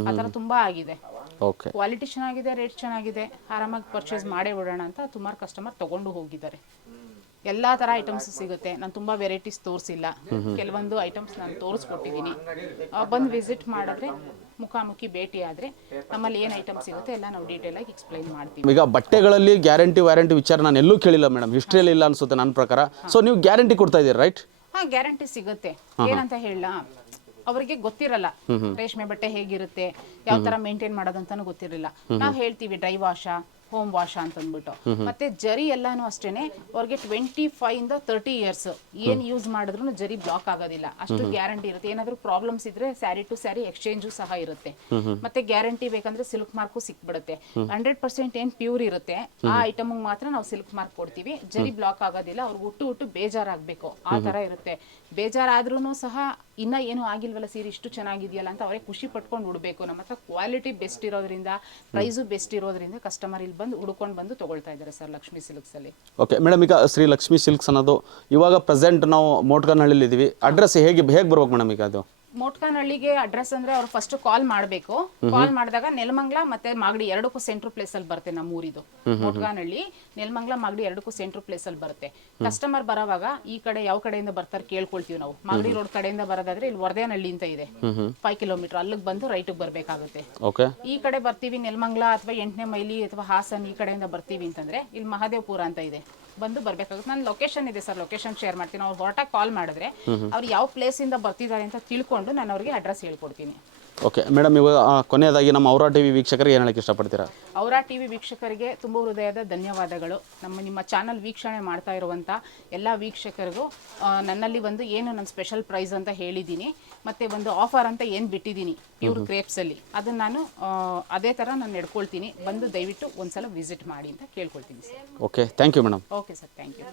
ಆತರ ತುಂಬಾ ಆಗಿದೆ. ಕ್ವಾಲಿಟಿ ಚೆನ್ನಾಗಿದೆ, ರೇಟ್ ಚೆನ್ನಾಗಿದೆ, ಆರಾಮಾಗಿ ಪರ್ಚೇಸ್ ಮಾಡೇ ಬಿಡೋಣ ಅಂತ ಸುಮಾರು ಕಸ್ಟಮರ್ ತಗೊಂಡು ಹೋಗಿದ್ದಾರೆ. ಎಲ್ಲಾ ತರ ಐಟಮ್ಸ್ ಸಿಗುತ್ತೆ. ನಾನು ತುಂಬಾ ವೆರೈಟೀಸ್ ತೋರಿಸಿಲ್ಲ, ಕೆಲವೊಂದು ಐಟಮ್ಸ್ ನಾನು ತೋರಿಸ್ಕೊಟ್ಟಿದ್ದೀನಿ. ಬಂದು ವಿಸಿಟ್ ಮಾಡಿದ್ರೆ, ಮುಖಾಮುಖಿ ಭೇಟಿ ಆದ್ರೆ ನಮ್ಮಲ್ಲಿ ಏನು ಐಟಮ್ ಸಿಗುತ್ತೆ ಎಲ್ಲ ನಾವು ಡೀಟೇಲ್ ಆಗಿ ಎಕ್ಸ್ಪ್ಲೈನ್ ಮಾಡ್ತೀವಿ. ಈಗ ಬಟ್ಟೆಗಳಲ್ಲಿ ಗ್ಯಾರಂಟಿ ವ್ಯಾರಂಟಿ ವಿಚಾರ ನಾನು ಎಲ್ಲೂ ಕೇಳಿಲ್ಲ ಮೇಡಮ್, ಹಿಸ್ಟ್ರಿಯಲ್ಲಿ ಇಲ್ಲ ಅನ್ಸುತ್ತೆ ನನ್ನ ಪ್ರಕಾರ. ಸೊ ನೀವು ಗ್ಯಾರಂಟಿ ಕೊಡ್ತಾ ಇದ್ದೀರಾ, ರೈಟ್? ಹಾ, ಗ್ಯಾರಂಟಿ ಸಿಗುತ್ತೆ. ಏನಂತ ಹೇಳ, ಅವರಿಗೆ ಗೊತ್ತಿರಲ್ಲ ರೇಷ್ಮೆ ಬಟ್ಟೆ ಹೇಗಿರುತ್ತೆ, ಯಾವ ತರ ಮೇಂಟೈನ್ ಮಾಡೋದಂತಾನು ಗೊತ್ತಿರಲಿಲ್ಲ. ನಾವು ಹೇಳ್ತೀವಿ ಡ್ರೈ ವಾಶ, ಹೋಮ್ ವಾಶ್ ಅಂತ ಅಂದ್ಬಿಟ್ಟು. ಮತ್ತೆ ಜರಿ ಎಲ್ಲಾನು ಅಷ್ಟೇನೆ, ಅವ್ರಿಗೆ 25 ಇಂದ 30 ಇಯರ್ಸ್ ಏನ್ ಯೂಸ್ ಮಾಡಿದ್ರು ಜರಿ ಬ್ಲಾಕ್ ಆಗೋದಿಲ್ಲ, ಅಷ್ಟು ಗ್ಯಾರಂಟಿ ಇರುತ್ತೆ. ಏನಾದ್ರು ಪ್ರಾಬ್ಲಮ್ಸ್ ಇದ್ರೆ ಸ್ಯಾರಿ ಟು ಸ್ಯಾರಿ ಎಕ್ಸ್ಚೇಂಜು ಸಹ ಇರುತ್ತೆ. ಮತ್ತೆ ಗ್ಯಾರಂಟಿ ಬೇಕಂದ್ರೆ ಸಿಲ್ಕ್ ಮಾರ್ಕು ಸಿಕ್ಬಿಡುತ್ತೆ. 100% ಏನ್ ಪ್ಯೂರ್ ಇರುತ್ತೆ ಆ ಐಟಮ್ ಮಾತ್ರ ನಾವು ಸಿಲ್ಕ್ ಮಾರ್ಕ್ ಕೊಡ್ತೀವಿ. ಜರಿ ಬ್ಲಾಕ್ ಆಗೋದಿಲ್ಲ. ಅವ್ರಿಗೆ ಹುಟ್ಟು ಬೇಜಾರಾಗಬೇಕು, ಆ ತರ ಇರುತ್ತೆ. ಬೇಜಾರಾದ್ರೂ ಸಹ ಇನ್ನ ಏನು ಆಗಿಲ್ವಲ್ಲ ಸೀರೆ ಇಷ್ಟು ಚೆನ್ನಾಗಿದೆಯಲ್ಲ ಅಂತ ಅವರೇ ಖುಷಿ ಪಟ್ಕೊಂಡು ಉಡ್ಬೇಕು. ನಮ್ಮ ಹತ್ರ ಕ್ವಾಲಿಟಿ ಬೆಸ್ಟ್ ಇರೋದ್ರಿಂದ, ಪ್ರೈಸು ಬೆಸ್ಟ್ ಇರೋದ್ರಿಂದ ಕಸ್ಟಮರ್ ಇಲ್ಲಿ ಬಂದು ಹುಡ್ಕೊಂಡು ಬಂದು ತಗೊಳ್ತಾ ಇದ್ದಾರೆ ಸರ್ ಲಕ್ಷ್ಮಿ ಸಿಲ್ಕ್ಸ್ ಅಲ್ಲಿ. ಓಕೆ ಮೇಡಮ್, ಈಗ ಶ್ರೀ ಲಕ್ಷ್ಮಿ ಸಿಲ್ಕ್ಸ್ ಅನ್ನೋದು ಇವಾಗ ಪ್ರೆಸೆಂಟ್ ನಾವು ಮೋಟ್ಕನಹಳ್ಳಿಲಿ ಇದೀವಿ. ಅಡ್ರೆಸ್ ಹೇಗೆ ಬರ್ಬೇಕು ಮೇಡಮ್? ಈಗ ಅದು ಮೋಟ್ಕನಹಳ್ಳಿಗೆ ಅಡ್ರೆಸ್ ಅಂದ್ರೆ ಅವ್ರು ಫಸ್ಟ್ ಕಾಲ್ ಮಾಡಬೇಕು. ಕಾಲ್ ಮಾಡಿದಾಗ ನೆಲಮಂಗ್ಲ ಮತ್ತೆ ಮಾಗಡಿ ಎರಡಕ್ಕೂ ಸೆಂಟ್ರ್ ಪ್ಲೇಸ್ ಅಲ್ಲಿ ಬರುತ್ತೆ. ನಮ್ಮ ಊರಿದು ಮೋಟ್ಕನಹಳ್ಳಿ, ನೆಲಮಂಗ್ಲ, ಮಾಗಡಿ ಎರಡಕ್ಕೂ ಸೆಂಟ್ರ್ ಪ್ಲೇಸ್ ಅಲ್ಲಿ ಬರುತ್ತೆ. ಕಸ್ಟಮರ್ ಬರೋವಾಗ ಈ ಕಡೆ ಯಾವ ಕಡೆಯಿಂದ ಬರ್ತಾರೆ ಕೇಳ್ಕೊಳ್ತೀವಿ ನಾವು. ಮಾಗಡಿ ರೋಡ್ ಕಡೆಯಿಂದ ಬರೋದಾದ್ರೆ ಇಲ್ಲಿ ವರ್ದೇನಹಳ್ಳಿ ಅಂತ ಇದೆ, 5 ಕಿಲೋಮೀಟರ್, ಅಲ್ಲಿಗೆ ಬಂದು ರೈಟಿಗೆ ಬರ್ಬೇಕಾಗುತ್ತೆ. ಈ ಕಡೆ ಬರ್ತೀವಿ ನೆಲಮಂಗ್ಲ ಅಥವಾ 8ನೇ ಮೈಲಿ ಅಥವಾ ಹಾಸನ್ ಈ ಕಡೆಯಿಂದ ಬರ್ತೀವಿ ಅಂತಂದ್ರೆ ಇಲ್ಲಿ ಮಹಾದೇವಪುರ ಅಂತ ಇದೆ, ಬಂದು ಬರ್ಬೇಕಾಗುತ್ತೆ. ನನ್ನ ಲೊಕೇಶನ್ ಇದೆ ಸರ್, ಲೊಕೇಶನ್ ಶೇರ್ ಮಾಡ್ತೀನಿ. ಅವ್ರು ಹೊರಟಾಗಿ ಕಾಲ್ ಮಾಡಿದ್ರೆ ಅವ್ರು ಯಾವ ಪ್ಲೇಸ್ ಇಂದ ಬರ್ತಿದ್ದಾರೆ ಅಂತ ತಿಳ್ಕೊಂಡು ನಾನು ಅವ್ರಿಗೆ ಅಡ್ರೆಸ್ ಹೇಳ್ಕೊಡ್ತೀನಿ. ಓಕೆ ಮೇಡಮ್, ಇವಾಗ ಕೊನೆಯದಾಗಿ ನಮ್ಮ ಔರಾ ಟಿವಿ ವೀಕ್ಷಕರಿಗೆ ಏನು ಹೇಳಕ್ಕೆ ಇಷ್ಟಪಡ್ತೀರಾ? ಔರಾ ಟಿವಿ ವೀಕ್ಷಕರಿಗೆ ತುಂಬ ಹೃದಯದ ಧನ್ಯವಾದಗಳು. ನಿಮ್ಮ ಚಾನಲ್ ವೀಕ್ಷಣೆ ಮಾಡ್ತಾ ಇರುವಂಥ ಎಲ್ಲ ವೀಕ್ಷಕರಿಗೂ ನನ್ನಲ್ಲಿ ಒಂದು ಏನು ನನ್ನ ಸ್ಪೆಷಲ್ ಪ್ರೈಸ್ ಅಂತ ಹೇಳಿದ್ದೀನಿ, ಮತ್ತು ಒಂದು ಆಫರ್ ಅಂತ ಏನು ಬಿಟ್ಟಿದ್ದೀನಿ ಪ್ಯೂರ್ ಕ್ರೇಪ್ಸಲ್ಲಿ, ಅದನ್ನು ನಾನು ಅದೇ ಥರ ನಾನು ನಡ್ಕೊಳ್ತೀನಿ. ಬಂದು ದಯವಿಟ್ಟು ಒಂದ್ಸಲ ವಿಸಿಟ್ ಮಾಡಿ ಅಂತ ಕೇಳ್ಕೊಳ್ತೀನಿ sir. Okay, thank you madam. Okay sir, thank you.